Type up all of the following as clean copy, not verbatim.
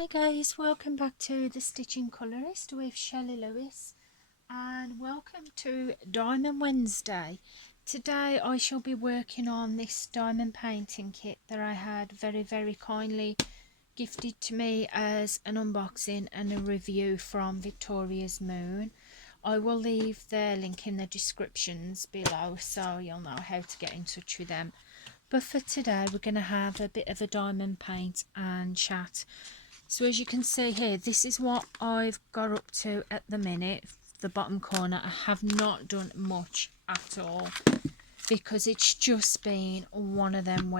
Hi guys, welcome back to the Stitching Colourist with Shelley Lewis, and welcome to Diamond Wednesday. Today I shall be working on this diamond painting kit that I had very kindly gifted to me as an unboxing and a review from Victoria's Moon. I will leave their link in the descriptions below so you'll know how to get in touch with them. But for today we're going to have a bit of a diamond paint and chat. So as you can see here, this is what I've got up to at the minute. The bottom corner, I have not done much at all because it's just been one of them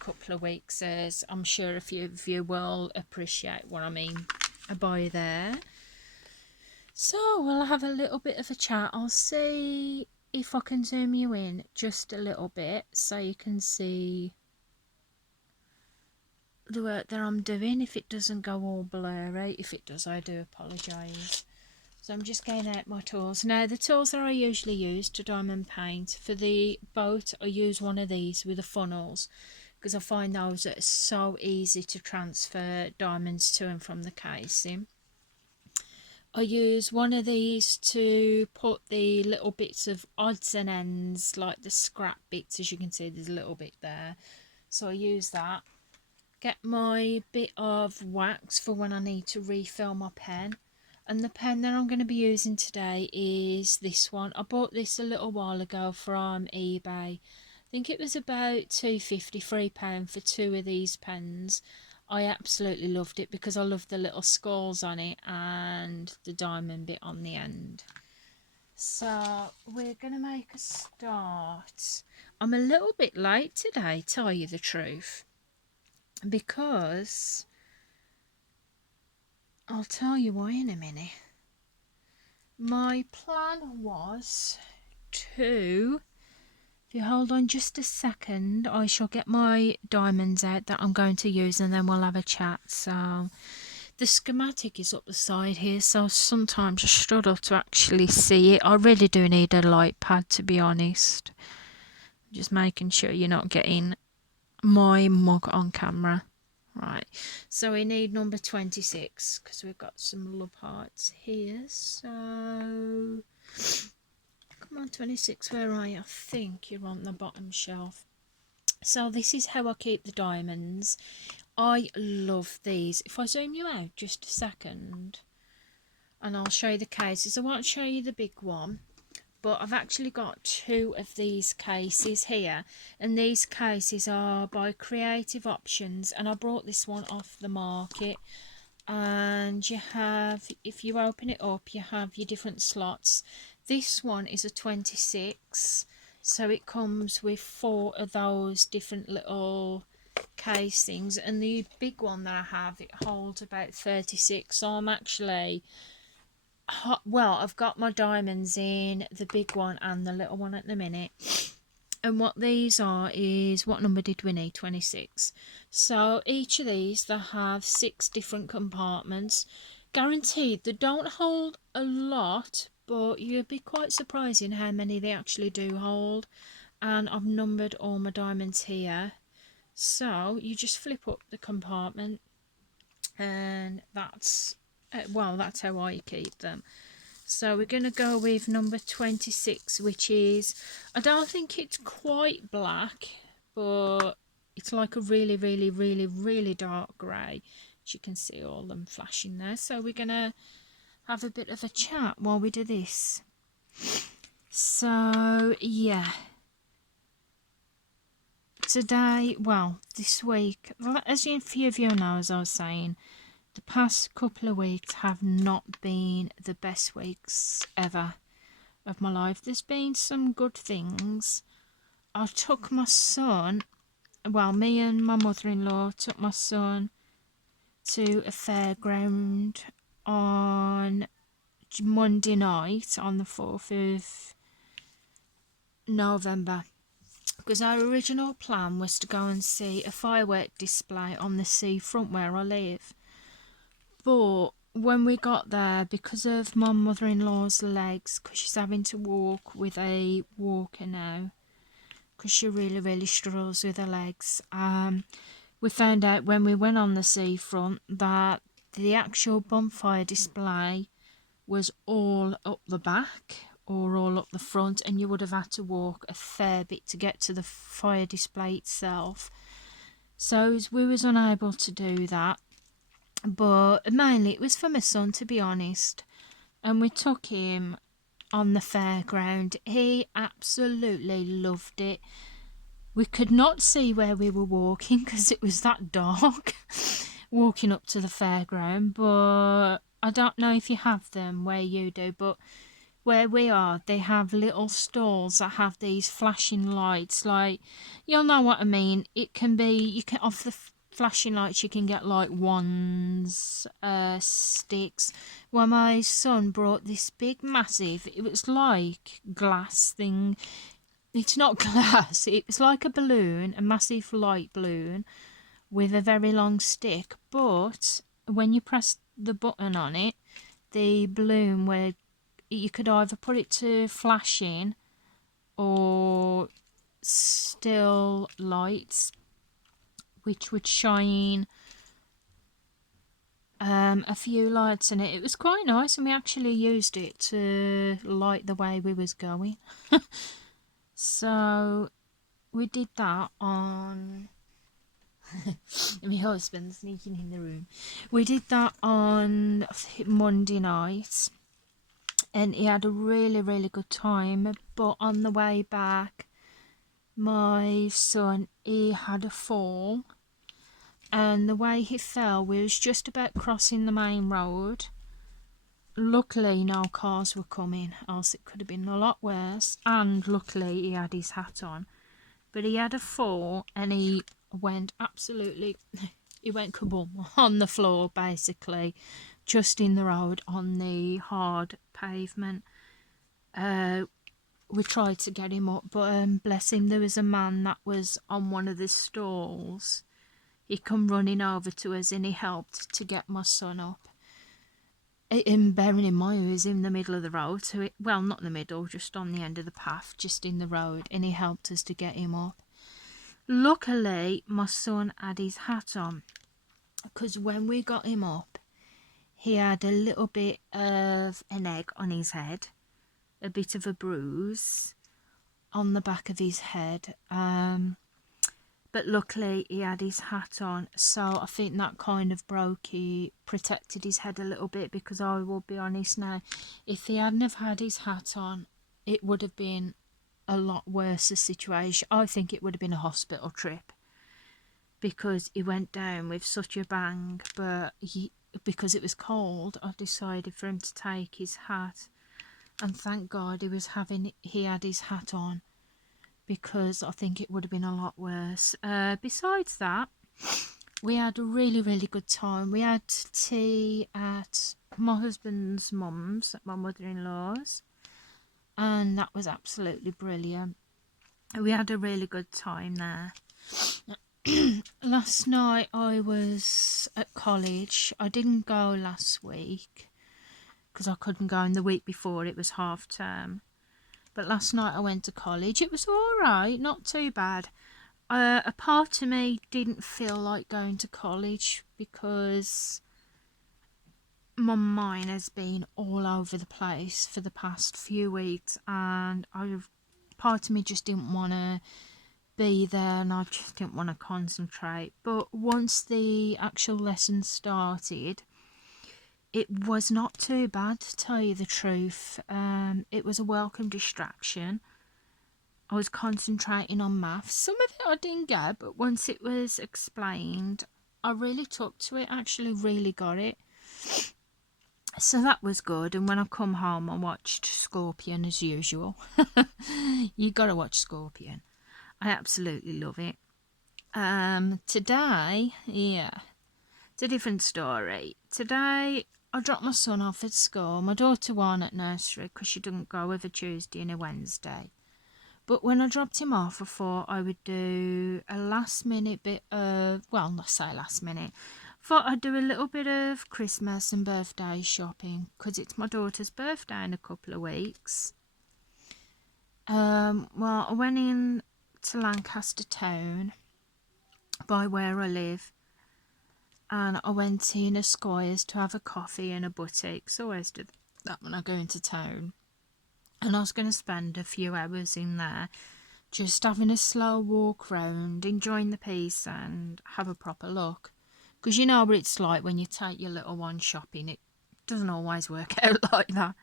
couple of weeks, as I'm sure a few of you will appreciate what I mean by there. So we'll have a little bit of a chat. I'll see if I can zoom you in just a little bit so you can see the work that I'm doing. If it doesn't go all blurry, if it does, I do apologise. So I'm just getting out my tools. Now the tools that I usually use to diamond paint, for the boat I use one of these with the funnels because I find those are so easy to transfer diamonds to and from the casing. I use one of these to put the little bits of odds and ends, like the scrap bits. As you can see, there's a little bit there, so I use that. Get my bit of wax for when I need to refill my pen, and the pen that I'm going to be using today is this one. I bought this a little while ago from eBay. I think it was about £2.50, £3 for two of these pens. I absolutely loved it because I love the little skulls on it and the diamond bit on the end. So we're going to make a start. I'm a little bit late today, tell you the truth, because I'll tell you why in a minute. My plan was to, if you hold on just a second, I shall get my diamonds out that I'm going to use and then we'll have a chat. So the schematic is up the side here, so sometimes I struggle to actually see it. I really do need a light pad, to be honest. Just making sure you're not getting my mug on camera. Right, so we need number 26 because we've got some love hearts here. So come on, 26, where are you? I think you're on the bottom shelf. So this is how I keep the diamonds. I love these. If I zoom you out just a second and I'll show you the cases. I won't show you the big one, but I've actually got two of these cases here, and these cases are by Creative Options, and I brought this one off the market. And you have, if you open it up, you have your different slots. This one is a 26, so it comes with 4 of those different little casings, and the big one that I have, it holds about 36. So I'm actually, well, I've got my diamonds in the big one and the little one at the minute. And what these are is, what number did we need? 26. So each of these, they have 6 different compartments. Guaranteed they don't hold a lot, but you'd be quite surprised in how many they actually do hold. And I've numbered all my diamonds here. So you just flip up the compartment, and that's that's how I keep them. So we're going to go with number 26, which is, I don't think it's quite black, but it's like a really dark grey. As you can see all them flashing there. So we're going to have a bit of a chat while we do this. So yeah, today, well, this week, as a few of you know, as I was saying, the past couple of weeks have not been the best weeks ever of my life. There's been some good things. I took my son, well, me and my mother-in-law took my son to a fairground on Monday night, on the 4th of November, because our original plan was to go and see a firework display on the seafront where I live. But when we got there, because of my mother-in-law's legs, because she's having to walk with a walker now, because she really struggles with her legs, we found out when we went on the seafront that the actual bonfire display was all up the back or all up the front, and you would have had to walk a fair bit to get to the fire display itself. So we was unable to do that, but mainly it was for my son, to be honest, and we took him on the fairground. He absolutely loved it. We could not see where we were walking because it was that dark walking up to the fairground, but I don't know if you have them where you do, but where we are, they have little stalls that have these flashing lights. Like, you'll know what I mean. It can be, you can, off the flashing lights, you can get like wands, sticks. Well, my son brought this big, massive, it was like glass thing. It's not glass, it's like a balloon, a massive light balloon with a very long stick, but when you press the button on it, the balloon, where you could either put it to flashing or still lights, which would shine a few lights in it. It was quite nice, and we actually used it to light the way we was going. So we did that on my husband sneaking in the room. We did that on Monday night, and he had a really, really good time. But on the way back, my son, he had a fall, and the way he fell, we was just about crossing the main road. Luckily no cars were coming, else it could have been a lot worse, and luckily he had his hat on. But he had a fall, and he went absolutely, he went kaboom on the floor, basically, just in the road on the hard pavement. We tried to get him up, but bless him, there was a man that was on one of the stalls. He come running over to us, and he helped to get my son up. And bearing in mind, he was in the middle of the road, so well, not in the middle, just on the end of the path, just in the road, and he helped us to get him up. Luckily, my son had his hat on, because when we got him up, he had a little bit of an egg on his head, a bit of a bruise on the back of his head. But luckily he had his hat on, so I think that kind of protected his head a little bit, because I will be honest now, if he hadn't have had his hat on, it would have been a lot worse a situation. I think it would have been a hospital trip, because he went down with such a bang. But because it was cold, I decided for him to take his hat, and thank God he had his hat on, because I think it would have been a lot worse. Besides that, we had a really, really good time. We had tea at my husband's mum's, at my mother-in-law's, and that was absolutely brilliant. We had a really good time there. Last night I was at college. I didn't go last week because I couldn't go, and the week before it was half term. But last night I went to college. It was alright, not too bad. A part of me didn't feel like going to college because my mind has been all over the place for the past few weeks, and part of me just didn't want to be there, and I just didn't want to concentrate. But once the actual lesson started, it was not too bad, to tell you the truth. It was a welcome distraction. I was concentrating on maths. Some of it I didn't get, but once it was explained, I really took to it, actually really got it. So that was good. And when I come home, I watched Scorpion as usual. You gotta watch Scorpion. I absolutely love it. Today, yeah, it's a different story. Today, I dropped my son off at school. My daughter won at nursery because she didn't go every Tuesday and a Wednesday. But when I dropped him off, I thought I would do a last minute bit of, well, not say last minute, thought I'd do a little bit of Christmas and birthday shopping because it's my daughter's birthday in a couple of weeks. Well, I went in to Lancaster Town by where I live, and I went in a Squires to have a coffee in a boutique. So I always do that when I go into town. And I was going to spend a few hours in there just having a slow walk round, enjoying the peace and have a proper look. Because you know what it's like when you take your little one shopping, it doesn't always work out like that.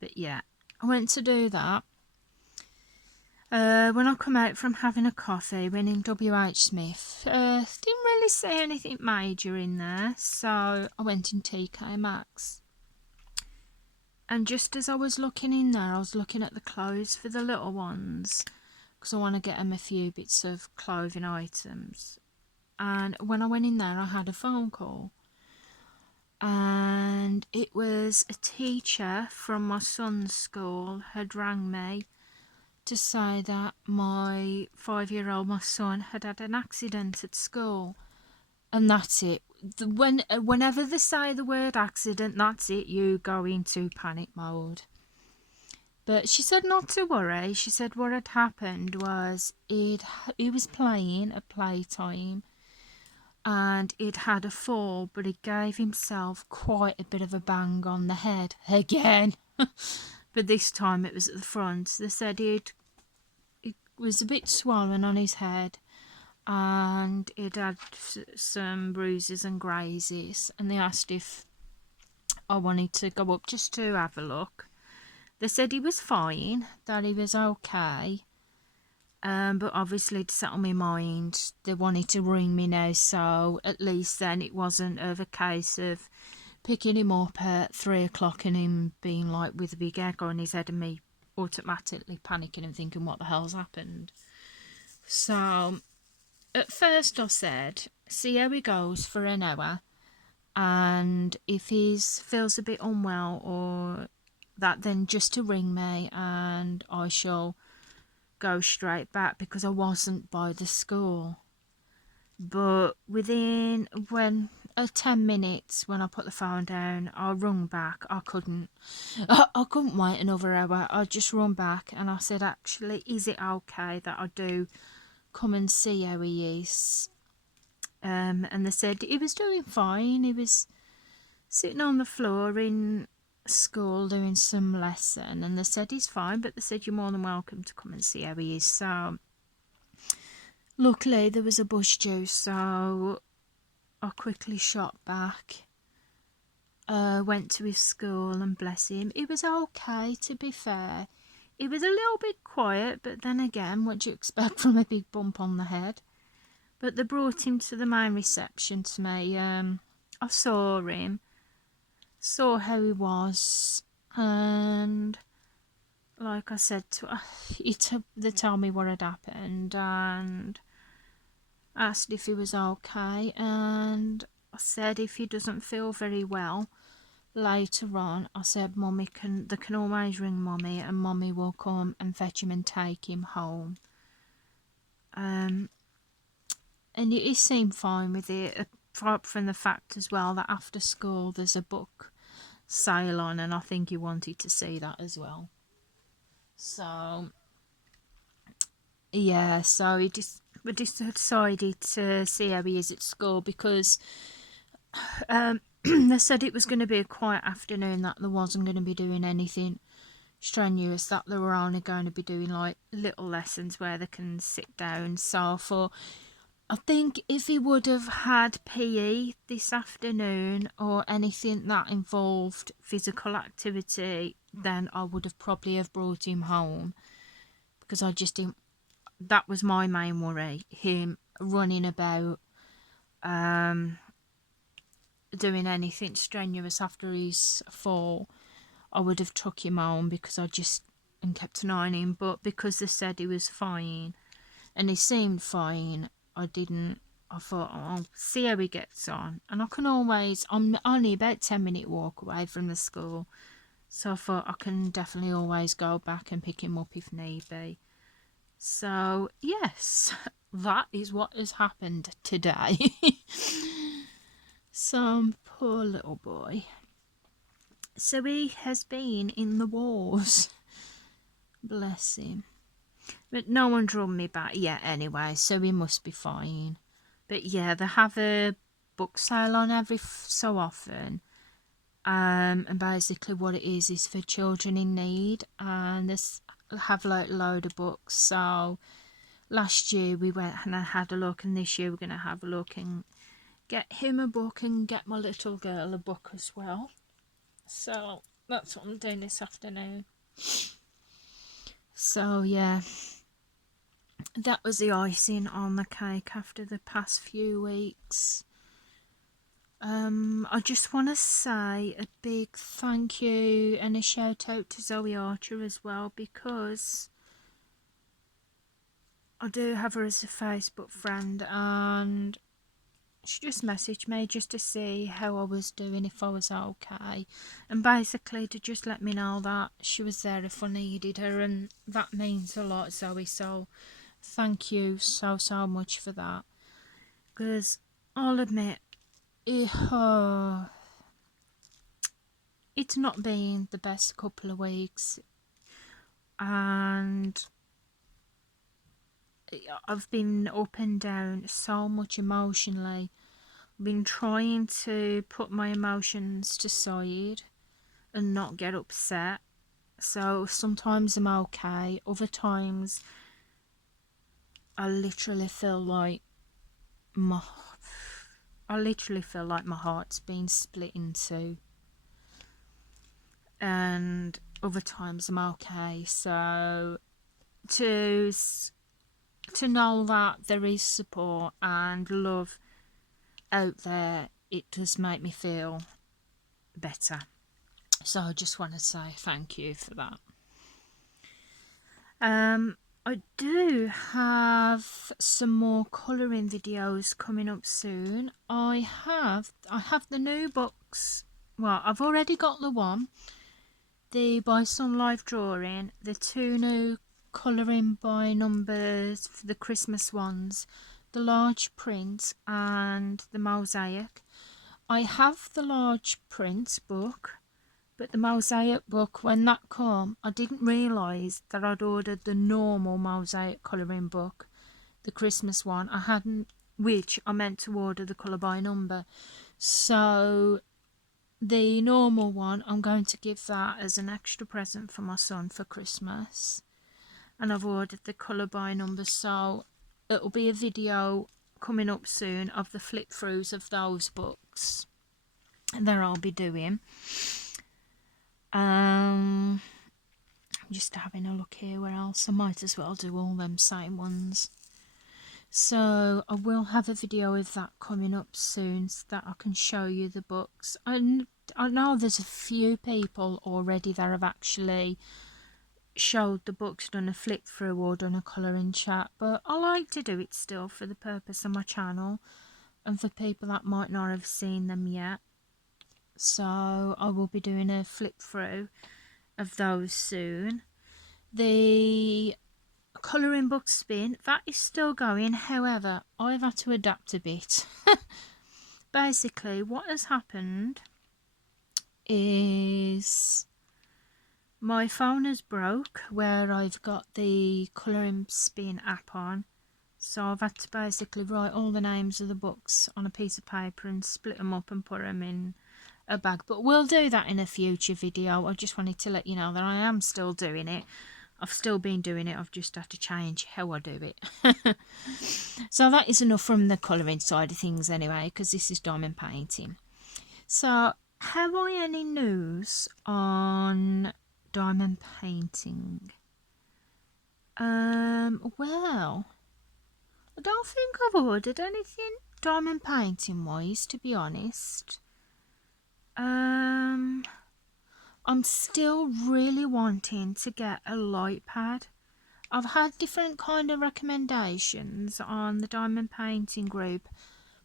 But yeah, I went to do that. When I come out from having a coffee, went in WH Smith, didn't really see anything major in there, so I went in TK Maxx. And just as I was looking in there, I was looking at the clothes for the little ones, because I want to get them a few bits of clothing items. And when I went in there, I had a phone call. And it was a teacher from my son's school had rang me to say that my 5-year-old, my son, had had an accident at school. And that's it. Whenever they say the word accident, that's it. You go into panic mode. But she said not to worry. She said what had happened was he was playing at playtime and he'd had a fall, but he gave himself quite a bit of a bang on the head again. But this time it was at the front. They said it was a bit swollen on his head and he'd had some bruises and grazes, and they asked if I wanted to go up just to have a look. They said he was fine, that he was okay, but obviously to settle my mind, they wanted to ring me now, so at least then it wasn't of a case of picking him up at 3 o'clock and him being like with a big egg on his head and me automatically panicking and thinking what the hell's happened. So at first I said, see how he goes for an hour, and if he feels a bit unwell or that, then just to ring me and I shall go straight back, because I wasn't by the school. But within 10 minutes when I put the phone down, I rung back. I couldn't wait another hour. I just rung back and I said, actually, is it okay that I do come and see how he is? And they said he was doing fine. He was sitting on the floor in school doing some lesson, and they said he's fine, but they said you're more than welcome to come and see how he is. So luckily there was a bus due, so I quickly shot back, went to his school, and bless him, he was okay, to be fair. He was a little bit quiet, but then again, what do you expect from a big bump on the head? But they brought him to the main reception to me. I saw him, saw how he was, and like I said, they told me what had happened and asked if he was okay, and I said if he doesn't feel very well later on, I said they can always ring Mummy and Mummy will come and fetch him and take him home. And he seemed fine with it, apart from the fact as well that after school there's a book sale on, and I think he wanted to see that as well. So yeah, so we just decided to see how he is at school, because they said it was going to be a quiet afternoon, that there wasn't going to be doing anything strenuous, that they were only going to be doing like little lessons where they can sit down. So I think if he would have had PE this afternoon or anything that involved physical activity, then I would have probably have brought him home, because I just didn't. That was my main worry, him running about, doing anything strenuous after his fall. I would have took him home, because I just and kept an eye on him. But because they said he was fine and he seemed fine, I didn't. I thought, oh, I'll see how he gets on. And I'm only about 10-minute walk away from the school, so I thought I can definitely always go back and pick him up if need be. So yes, that is what has happened today. Some poor little boy. So he has been in the wars. Bless him. But no one drove me back yet anyway, so he must be fine. But yeah, they have a book sale on every so often. And basically what it is for children in need, and this have like a load of books. So last year we went and I had a look, and this year we're going to have a look and get him a book and get my little girl a book as well. So that's what I'm doing this afternoon. So yeah, that was the icing on the cake after the past few weeks. I just want to say a big thank you and a shout out to Zoe Archer as well, because I do have her as a Facebook friend, and she just messaged me just to see how I was doing, if I was okay, and basically to just let me know that she was there if I needed her, and that means a lot, Zoe. So thank you so much for that, because I'll admit it's not been the best couple of weeks, and I've been up and down so much emotionally. I've been trying to put my emotions to side and not get upset. So sometimes I'm okay, other times I literally feel like my heart's been split in two. And other times I'm okay. So to know that there is support and love out there, it does make me feel better. So I just want to say thank you for that. I do have some more colouring videos coming up soon. I have the new books. Well, I've already got the one, the By Sun Live Drawing, the two new colouring by numbers for the Christmas ones, the large print and the mosaic. I have the large print book, but the mosaic book, when that come, I didn't realise that I'd ordered the normal mosaic colouring book, the Christmas one. I hadn't, which I meant to order the colour by number. So the normal one, I'm going to give that as an extra present for my son for Christmas. And I've ordered the colour by number, so it'll be a video coming up soon of the flip throughs of those books that I'll be doing. I'm just having a look here where else. I might as well do all them same ones. So I will have a video of that coming up soon, so that I can show you the books. And I know there's a few people already that have actually showed the books, done a flip through or done a colouring chat, but I like to do it still for the purpose of my channel and for people that might not have seen them yet. So I will be doing a flip through of those soon. The colouring book spin, that is still going. However, I've had to adapt a bit. Basically what has happened is my phone is broke where I've got the colouring spin app on, so I've had to basically write all the names of the books on a piece of paper and split them up and put them in a bag. But we'll do that in a future video. I just wanted to let you know that I am still doing it. I've still been doing it, I've just had to change how I do it. So that is enough from the colouring side of things anyway, because this is diamond painting. So have I any news on diamond painting? Well, I don't think I've ordered anything diamond painting wise, to be honest. I'm still really wanting to get a light pad. I've had different kind of recommendations on the diamond painting group,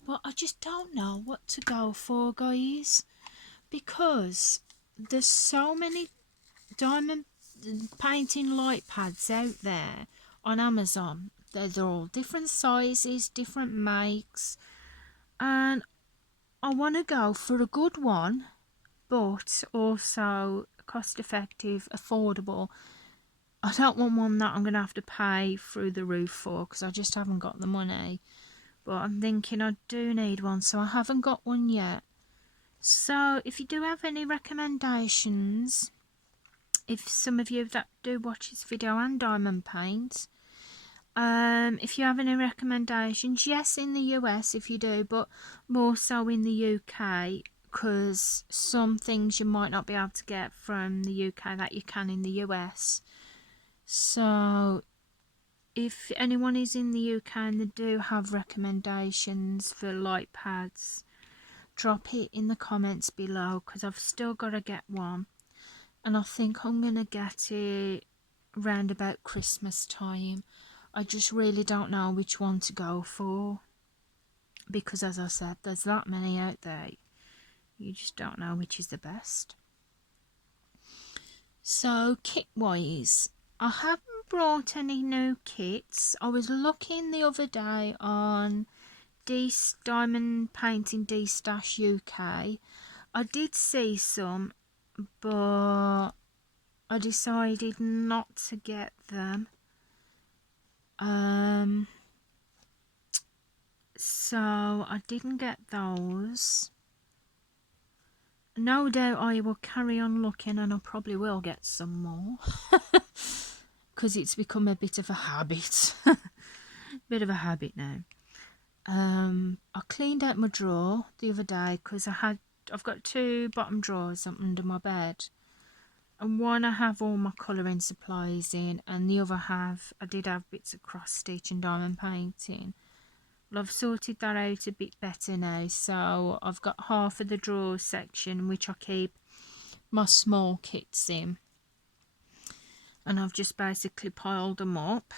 but I just don't know what to go for, guys, because there's so many diamond painting light pads out there on Amazon. They're all different sizes, different makes, and I want to go for a good one, but also cost effective, affordable. I don't want one that I'm going to have to pay through the roof for, because I just haven't got the money. but I'm thinking I do need one, so I haven't got one yet. So if you do have any recommendations, if some of you that do watch this video and diamond paint, if you have any recommendations, yes, in the US if you do, but more so in the UK, because some things you might not be able to get from the UK that you can in the US. So if anyone is in the UK and they do have recommendations for light pads, drop it in the comments below, because I've still got to get one, and I think I'm going to get it round about Christmas time. I just really don't know which one to go for, because as I said, there's that many out there, you just don't know which is the best. So kit wise, I haven't brought any new kits. I was looking the other day on Diamond Painting D-Stash UK. I did see some, but I decided not to get them. So I didn't get those. No doubt I will carry on looking, and I probably will get some more. Because it's become a bit of a habit. Bit of a habit now. I cleaned out my drawer the other day because I've got 2 bottom drawers under my bed, and one I have all my colouring supplies in, and the other I did have bits of cross stitch and diamond painting. Well, I've sorted that out a bit better now, so I've got half of the drawer section which I keep my small kits in, and I've just basically piled them up.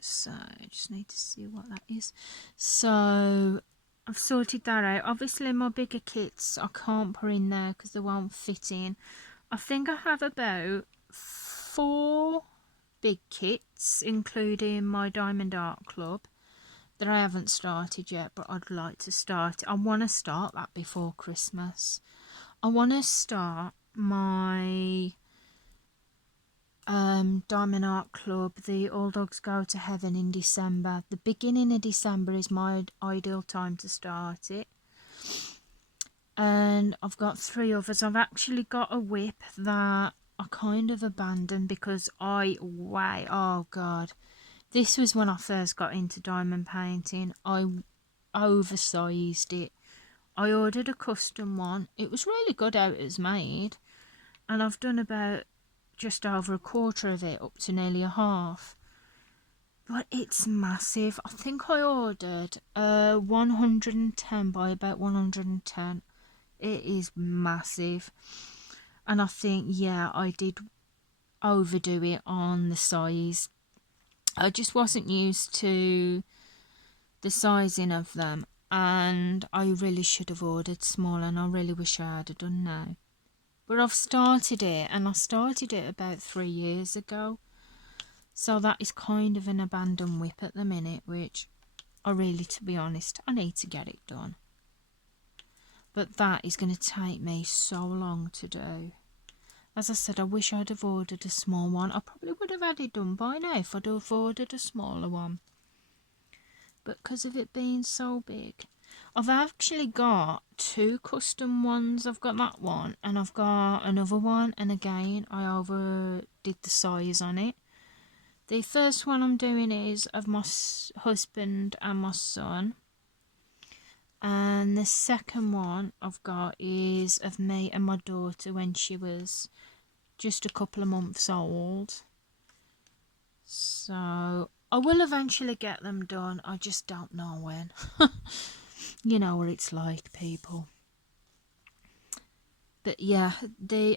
So I just need to see what that is. So I've sorted that out. Obviously my bigger kits I can't put in there because they won't fit in. I think I have about 4 big kits, including my Diamond Art Club, that I haven't started yet, but I'd like to start. I want to start that before Christmas. I want to start my Diamond Art Club, the All Dogs Go to Heaven, in December. The beginning of December is my ideal time to start it. And I've got 3 others. I've actually got a whip that I kind of abandoned because oh god, this was when I first got into diamond painting. I oversized it. I ordered a custom one. It was really good how it was made, and I've done about just over a quarter of it, up to nearly a half. But it's massive. I think I ordered 110 by about 110. It is massive, and I think, yeah, I did overdo it on the size. I just wasn't used to the sizing of them, and I really should have ordered small, and I really wish I had done now. But I've started it, and I started it about 3 years ago, so that is kind of an abandoned whip at the minute, which I really, to be honest, I need to get it done. But that is going to take me so long to do. As I said, I wish I'd have ordered a small one. I probably would have had it done by now if I'd have ordered a smaller one. But because of it being so big, I've actually got 2 custom ones. I've got that one, and I've got another one, and again I overdid the size on it. The first one I'm doing is of my husband and my son, and the second one I've got is of me and my daughter when she was just a couple of months old. So I will eventually get them done, I just don't know when. You know what it's like, people. But yeah,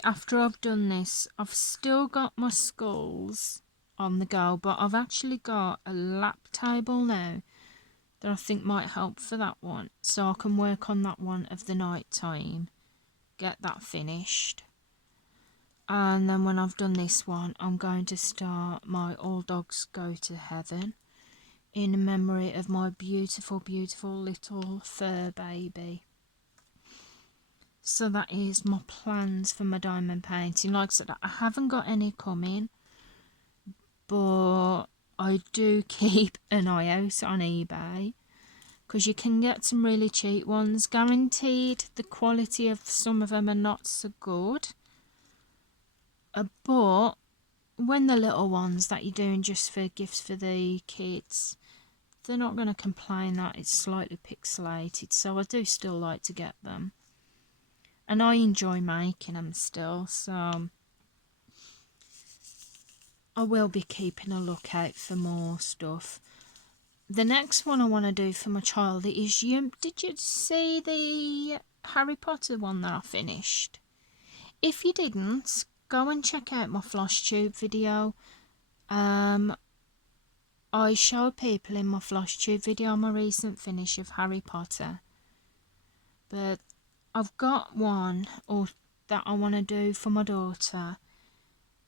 after I've done this, I've still got my skulls on the go, but I've actually got a lap table now that I think might help for that one, so I can work on that one of the night time, get that finished. And then when I've done this one, I'm going to start my All Dogs Go to Heaven in memory of my beautiful, beautiful little fur baby. So that is my plans for my diamond painting. Like I said, I haven't got any coming, but I do keep an eye out on eBay because you can get some really cheap ones. Guaranteed the quality of some of them are not so good. But when the little ones that you're doing just for gifts for the kids, they're not going to complain that it's slightly pixelated, so I do still like to get them. And I enjoy making them still, so I will be keeping a lookout for more stuff. The next one I want to do for my child is, did you see the Harry Potter one that I finished? If you didn't, go and check out my floss tube video. I showed people in my floss tube video my recent finish of Harry Potter. But I've got one that I want to do for my daughter,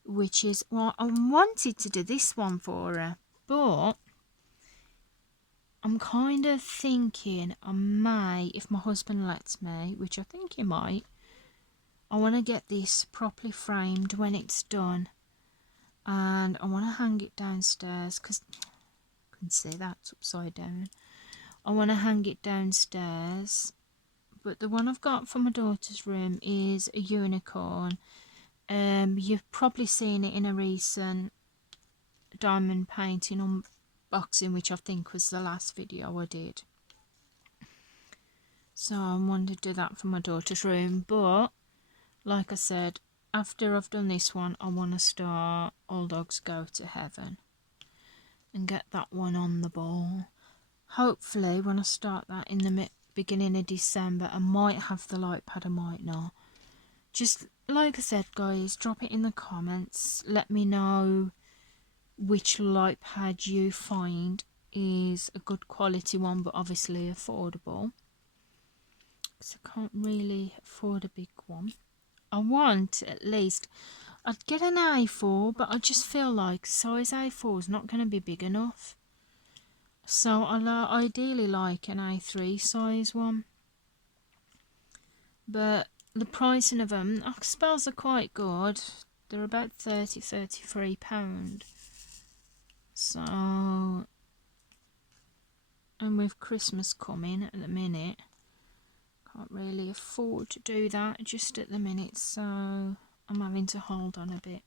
which is, well, I wanted to do this one for her, but I'm kind of thinking I may, if my husband lets me, which I think he might, I want to get this properly framed when it's done, and I want to hang it downstairs, because I can see that's upside down. I want to hang it downstairs, but the one I've got for my daughter's room is a unicorn. You've probably seen it in a recent diamond painting unboxing, which I think was the last video I did. So I wanted to do that for my daughter's room, but like I said, after I've done this one, I want to start All Dogs Go to Heaven and get that one on the ball. Hopefully when I start that in the beginning of December, I might have the light pad, I might not. Just like I said, guys, drop it in the comments. Let me know which light pad you find is a good quality one, but obviously affordable, because I can't really afford a big one. I want at least, I'd get an A4, but I just feel like size A4 is not going to be big enough. So I ideally like an A3 size one. But the pricing of them, I suppose, are quite good. They're about £33. So, and with Christmas coming at the minute, can't really afford to do that just at the minute, so I'm having to hold on a bit.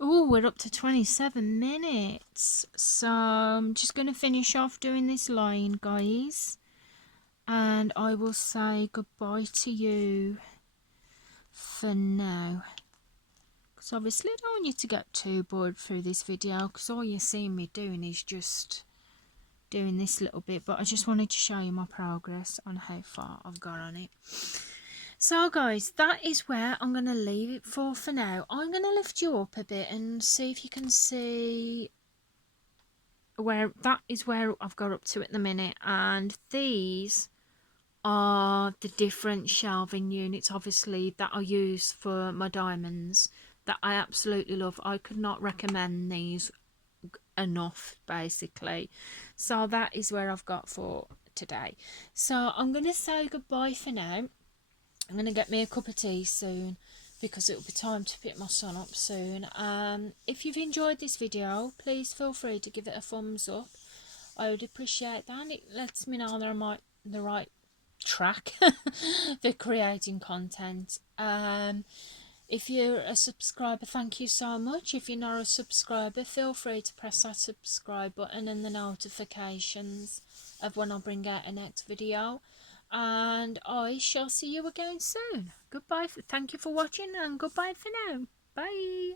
Oh, we're up to 27 minutes. So I'm just going to finish off doing this line, guys. And I will say goodbye to you for now. Because obviously I don't want you to get too bored through this video, because all you're seeing me doing is just doing this little bit. But I just wanted to show you my progress on how far I've got on it. So guys, that is where I'm going to leave it for now. I'm going to lift you up a bit and see if you can see where that is, where I've got up to at the minute. And these are the different shelving units, obviously, that I use for my diamonds, that I absolutely love. I could not recommend these enough, basically. So that is where I've got for today. So I'm going to say goodbye for now. I'm going to get me a cup of tea soon, because it'll be time to pick my son up soon. If you've enjoyed this video, please feel free to give it a thumbs up. I would appreciate that. It lets me know that I'm on the right track for creating content. If you're a subscriber, thank you so much. If you're not a subscriber, feel free to press that subscribe button and the notifications of when I bring out a next video. And I shall see you again soon. Goodbye. Thank you for watching, and goodbye for now. Bye.